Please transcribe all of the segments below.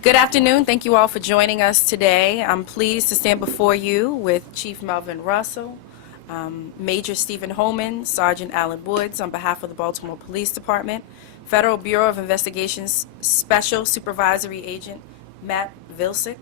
Good afternoon. Thank you all for joining us today. I'm pleased to stand before you with Chief Melvin Russell, Major Stephen Holman, Sergeant Alan Woods on behalf of the Baltimore Police Department, Federal Bureau of Investigation's Special Supervisory Agent Matt Vilsick,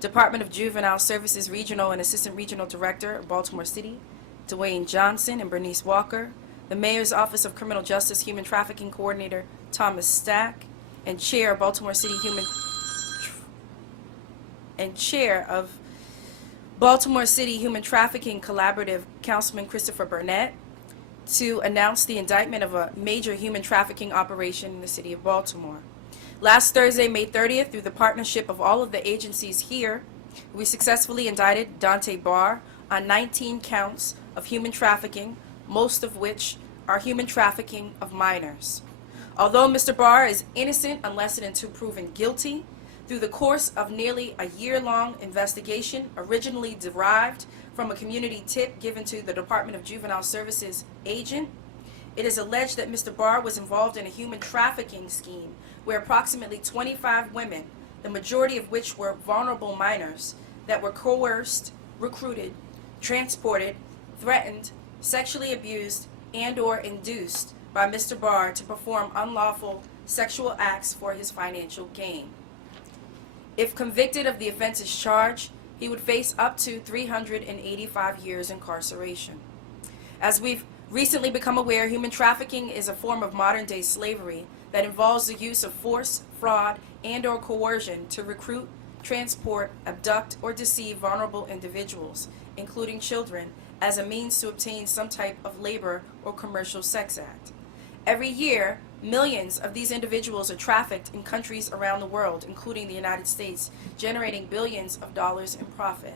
Department of Juvenile Services Regional and Assistant Regional Director of Baltimore City, Dwayne Johnson and Bernice Walker, the Mayor's Office of Criminal Justice Human Trafficking Coordinator Thomas Stack, and Chair of Baltimore City Human Trafficking Collaborative, Councilman Christopher Burnett, to announce the indictment of a major human trafficking operation in the city of Baltimore. Last Thursday, May 30th, through the partnership of all of the agencies here, we successfully indicted Donte Barr on 19 counts of human trafficking, most of which are human trafficking of minors. Although Mr. Barr is innocent unless and until proven guilty, through the course of nearly a year-long investigation originally derived from a community tip given to the Department of Juvenile Services agent, it is alleged that Mr. Barr was involved in a human trafficking scheme where approximately 25 women, the majority of which were vulnerable minors, that were coerced, recruited, transported, threatened, sexually abused, and/or induced by Mr. Barr to perform unlawful sexual acts for his financial gain. If convicted of the offenses charged, he would face up to 385 years incarceration. As we've recently become aware, human trafficking is a form of modern-day slavery that involves the use of force, fraud, and/or coercion to recruit, transport, abduct, or deceive vulnerable individuals, including children, as a means to obtain some type of labor or commercial sex act. Every year, millions of these individuals are trafficked in countries around the world, including the United States, generating billions of dollars in profit.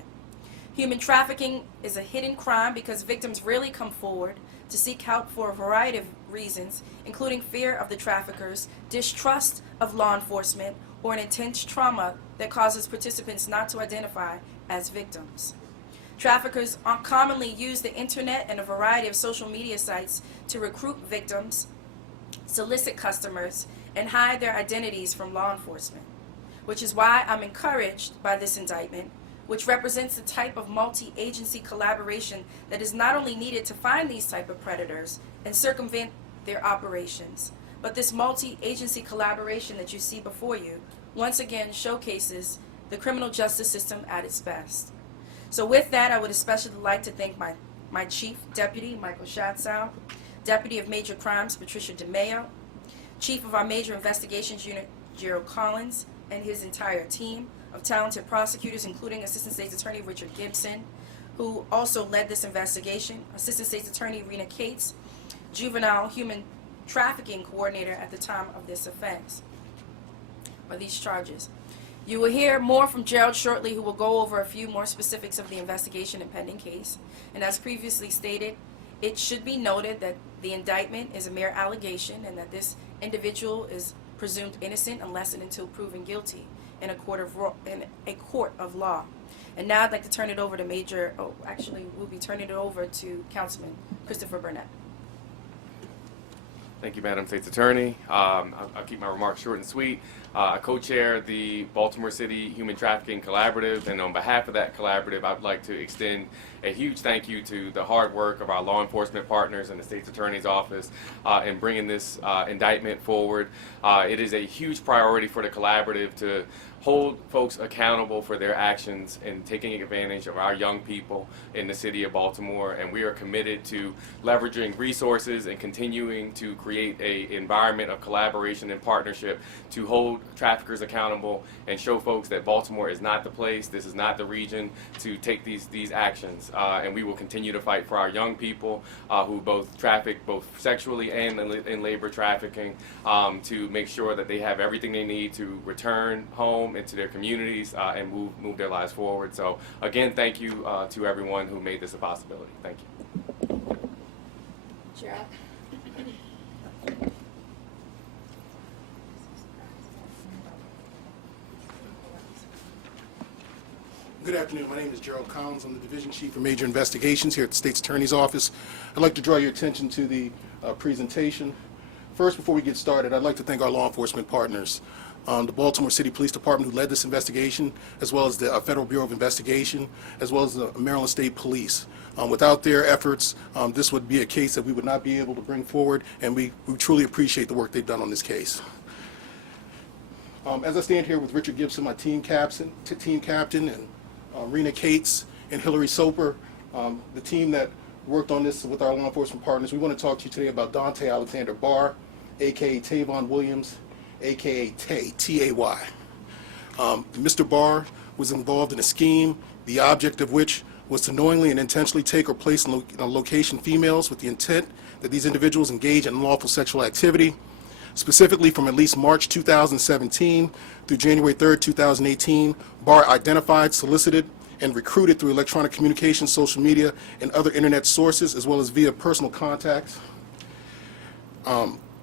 Human trafficking is a hidden crime because victims rarely come forward to seek help for a variety of reasons, including fear of the traffickers, distrust of law enforcement, or an intense trauma that causes participants not to identify as victims. Traffickers commonly use the internet and a variety of social media sites to recruit victims, solicit customers, and hide their identities from law enforcement, which is why I'm encouraged by this indictment, which represents the type of multi-agency collaboration that is not only needed to find these type of predators and circumvent their operations, but this multi-agency collaboration that you see before you once again showcases the criminal justice system at its best. So with that, I would especially like to thank my Chief Deputy, Michael Schatzow, Deputy of Major Crimes, Patricia DeMayo, Chief of our Major Investigations Unit, Gerald Collins, and his entire team of talented prosecutors, including Assistant State's Attorney Richard Gibson, who also led this investigation, Assistant State's Attorney Rena Cates, Juvenile Human Trafficking Coordinator at the time of this offense, or these charges. You will hear more from Gerald shortly, who will go over a few more specifics of the investigation and pending case. And as previously stated, it should be noted that the indictment is a mere allegation and that this individual is presumed innocent unless and until proven guilty in a court of law. And now I'd like to turn it over to we'll be turning it over to Councilman Christopher Burnett. Thank you, Madam State's Attorney. I'll keep my remarks short and sweet. I co-chair the Baltimore City Human Trafficking Collaborative, and on behalf of that collaborative, I'd like to extend a huge thank you to the hard work of our law enforcement partners and the State's Attorney's Office in bringing this indictment forward. It is a huge priority for the collaborative to hold folks accountable for their actions in taking advantage of our young people in the city of Baltimore, and we are committed to leveraging resources and continuing to create an environment of collaboration and partnership to hold traffickers accountable and show folks that Baltimore is not the place, this is not the region to take these actions. And we will continue to fight for our young people who both traffic, both sexually and in labor trafficking, to make sure that they have everything they need to return home into their communities and move their lives forward. So again, thank you to everyone who made this a possibility. Thank you. Gerald. Good afternoon. My name is Gerald Collins. I'm the Division Chief for Major Investigations here at the State's Attorney's Office. I'd like to draw your attention to the presentation. First, before we get started, I'd like to thank our law enforcement partners. the Baltimore City Police Department, who led this investigation, as well as the Federal Bureau of Investigation, as well as the Maryland State Police. Without their efforts, this would be a case that we would not be able to bring forward, and we truly appreciate the work they've done on this case. As I stand here with Richard Gibson, my team captain, and Rena Cates and Hillary Soper, the team that worked on this with our law enforcement partners, we want to talk to you today about Donte Alexander Barr, a.k.a. Tavon Williams, a.k.a. Tay, T-A-Y. Mr. Barr was involved in a scheme, the object of which was to knowingly and intentionally take or place in location females with the intent that these individuals engage in unlawful sexual activity. Specifically, from at least March 2017 through January 3rd, 2018, Barr identified, solicited, and recruited through electronic communications, social media, and other internet sources, as well as via personal contacts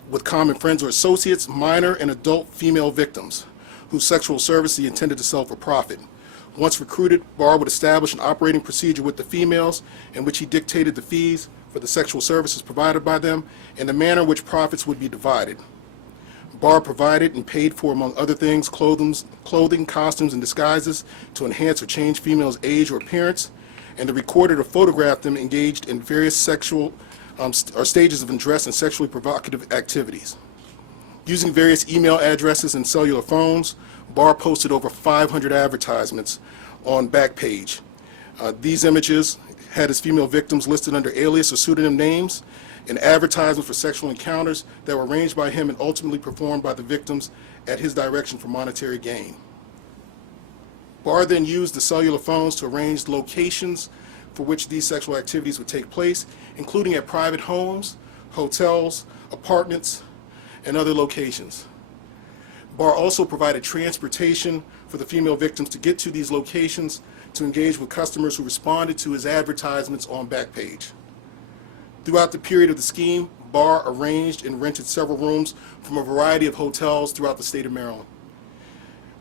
with common friends or associates, minor and adult female victims whose sexual service he intended to sell for profit. Once recruited, Barr would establish an operating procedure with the females in which he dictated the fees for the sexual services provided by them and the manner in which profits would be divided. Barr provided and paid for, among other things, clothing, costumes, and disguises to enhance or change females' age or appearance, and to record or photograph them engaged in various sexual or stages of undress and sexually provocative activities. Using various email addresses and cellular phones, Barr posted over 500 advertisements on Backpage. These images had his female victims listed under alias or pseudonym names, and advertisements for sexual encounters that were arranged by him and ultimately performed by the victims at his direction for monetary gain. Barr then used the cellular phones to arrange locations for which these sexual activities would take place, including at private homes, hotels, apartments, and other locations. Barr also provided transportation for the female victims to get to these locations to engage with customers who responded to his advertisements on Backpage. Throughout the period of the scheme, Barr arranged and rented several rooms from a variety of hotels throughout the state of Maryland,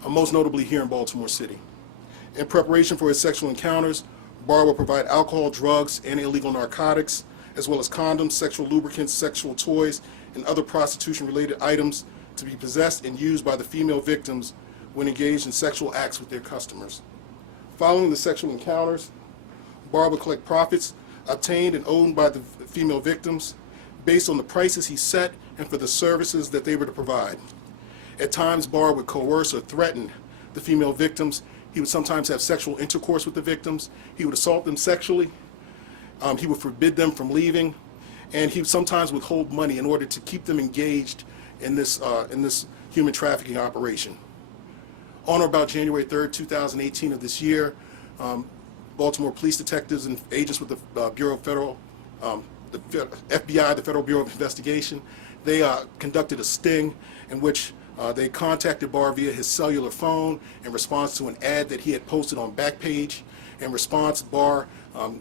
most notably here in Baltimore City. In preparation for his sexual encounters, Barr will provide alcohol, drugs, and illegal narcotics, as well as condoms, sexual lubricants, sexual toys, and other prostitution-related items to be possessed and used by the female victims when engaged in sexual acts with their customers. Following the sexual encounters, Barr would collect profits obtained and owned by the female victims based on the prices he set and for the services that they were to provide. At times, Barr would coerce or threaten the female victims. He would sometimes have sexual intercourse with the victims. He would assault them sexually. He would forbid them from leaving. And he sometimes would withhold money in order to keep them engaged in this human trafficking operation. On or about January 3rd, 2018 of this year, Baltimore police detectives and agents with the Bureau of Federal, the FBI, the Federal Bureau of Investigation, they conducted a sting in which they contacted Barr via his cellular phone in response to an ad that he had posted on Backpage. In response, Barr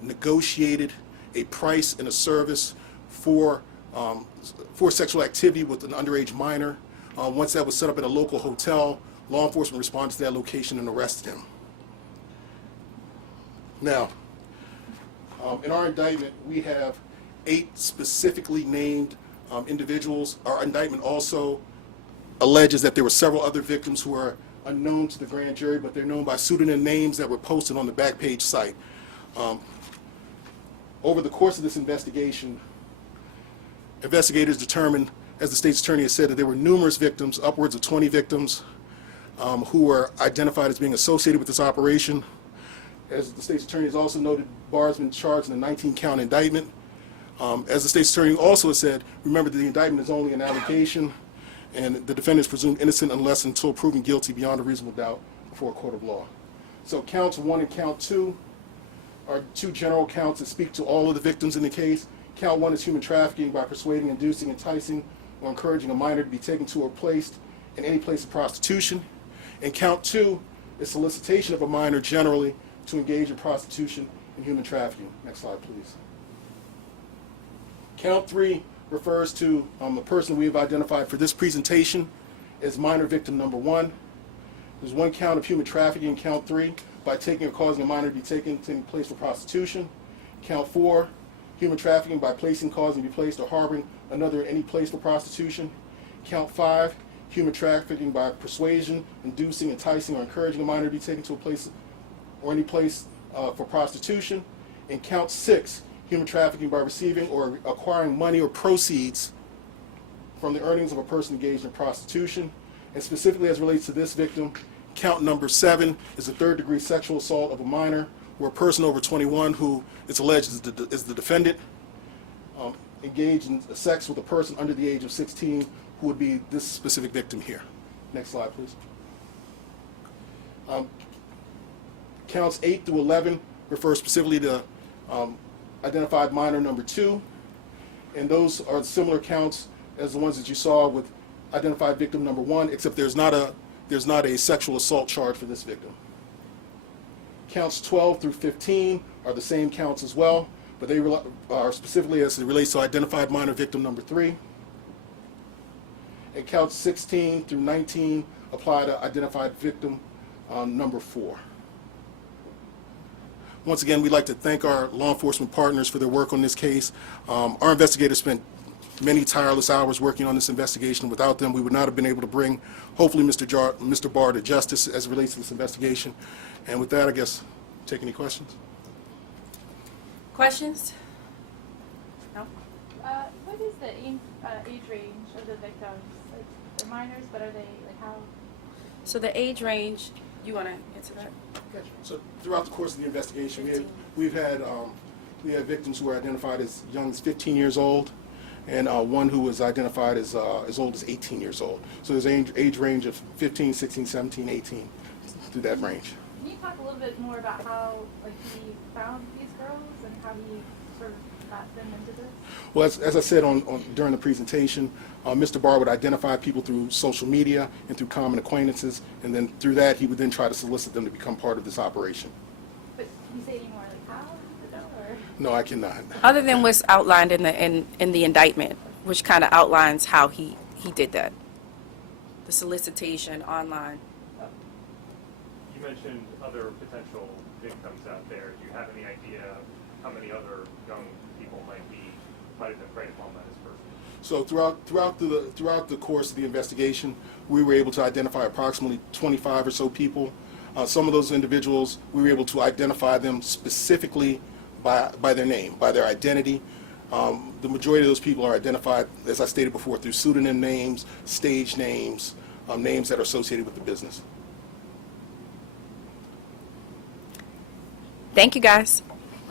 negotiated a price and a service for sexual activity with an underage minor. Once that was set up at a local hotel, law enforcement responded to that location and arrested him. Now, in our indictment, we have 8 specifically named individuals. Our indictment also alleges that there were several other victims who are unknown to the grand jury, but they're known by pseudonym names that were posted on the Backpage site. Over the course of this investigation, investigators determined, as the state's attorney has said, that there were numerous victims, upwards of 20 victims, who were identified as being associated with this operation. As the state's attorney has also noted, Barr has been charged in a 19-count indictment. As the state's attorney also has said, remember that the indictment is only an allegation, and the defendant is presumed innocent unless until proven guilty beyond a reasonable doubt before a court of law. So counts 1 and count 2 are 2 general counts that speak to all of the victims in the case. Count 1 is human trafficking by persuading, inducing, enticing, or encouraging a minor to be taken to or placed in any place of prostitution. And count 2 is solicitation of a minor generally to engage in prostitution and human trafficking. Next slide, please. Count 3 refers to a person we have identified for this presentation as minor victim number 1. There's 1 count of human trafficking in count 3 by taking or causing a minor to be taken to any place for prostitution. Count 4, human trafficking by placing, causing to be placed, or harboring another in any place for prostitution. Count 5, human trafficking by persuasion, inducing, enticing, or encouraging a minor to be taken to a place or any place for prostitution. And count 6, human trafficking by receiving or acquiring money or proceeds from the earnings of a person engaged in prostitution. And specifically as relates to this victim, count number 7 is a third-degree sexual assault of a minor, where a person over 21 who it's alleged is the defendant engaged in sex with a person under the age of 16 who would be this specific victim here. Next slide, please. Counts 8 through 11 refer specifically to identified minor number 2, and those are similar counts as the ones that you saw with identified victim number 1, except there's not a sexual assault charge for this victim. Counts 12 through 15 are the same counts as well, but they are specifically as it relates to identified minor victim number 3. And counts 16 through 19 apply to identified victim number 4. Once again, we'd like to thank our law enforcement partners for their work on this case. Our investigators spent many tireless hours working on this investigation. Without them, we would not have been able to bring, hopefully, Mr. Barr to justice as it relates to this investigation. And with that, I guess, take any questions. Questions? No? What is the age range of the victims? Like, they're minors, but are they, like, how? So the age range, you want to answer that? So throughout the course of the investigation, 15. we had victims who were identified as young as 15 years old, and one who was identified as old as 18 years old. So there's an age range of 15, 16, 17, 18, through that range. Can you talk a little bit more about how, like, he found these girls and how he sort of got them into this? Well, as I said during the presentation, Mr. Barr would identify people through social media and through common acquaintances, and then through that he would then try to solicit them to become part of this operation. But can you say any more, like, how did you know, or? No, I cannot. Other than what's outlined in the indictment, which kind of outlines how he did that. The solicitation online. You mentioned other potential victims out there. Do you have any idea how many other young people might have been preyed upon by this person? So throughout the course of the investigation, we were able to identify approximately 25 or so people. Some of those individuals, we were able to identify them specifically by their name, by their identity. The majority of those people are identified, as I stated before, through pseudonym names, stage names, names that are associated with the business. Thank you, guys.